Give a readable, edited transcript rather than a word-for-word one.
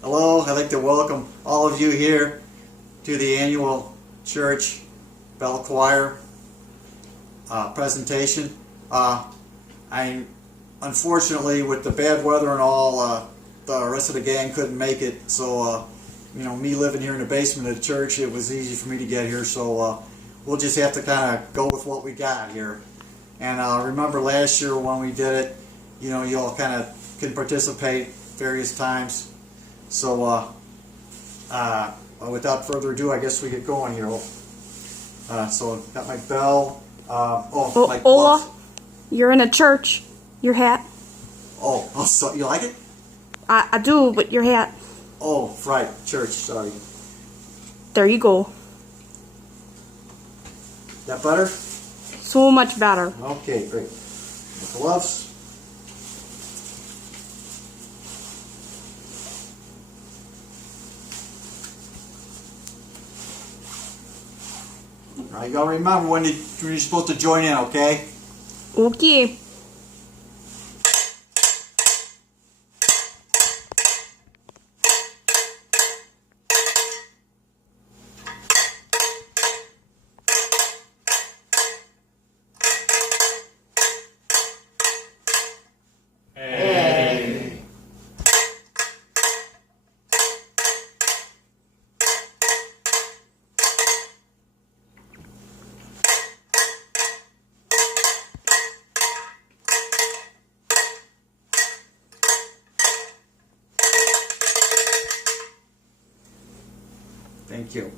Hello, I'd like to welcome all of you here to the annual church bell choir presentation. I unfortunately, with the bad weather and all, the rest of the gang couldn't make it. So, me living here in the basement of the church, it was easy for me to get here. So we'll just have to kind of go with what we got here. And remember last year when we did it, you all kind of can participate various times. So without further ado, I guess we get going here. So got my bell. My Ola, gloves. you're in a church. Your hat. Oh, so you like it? I do, but your hat. Oh, right, church. Sorry. There you go. That better? So much better. Okay, great. The gloves. Now you gotta remember when you're supposed to join in, okay? Okay. Hey. Thank you.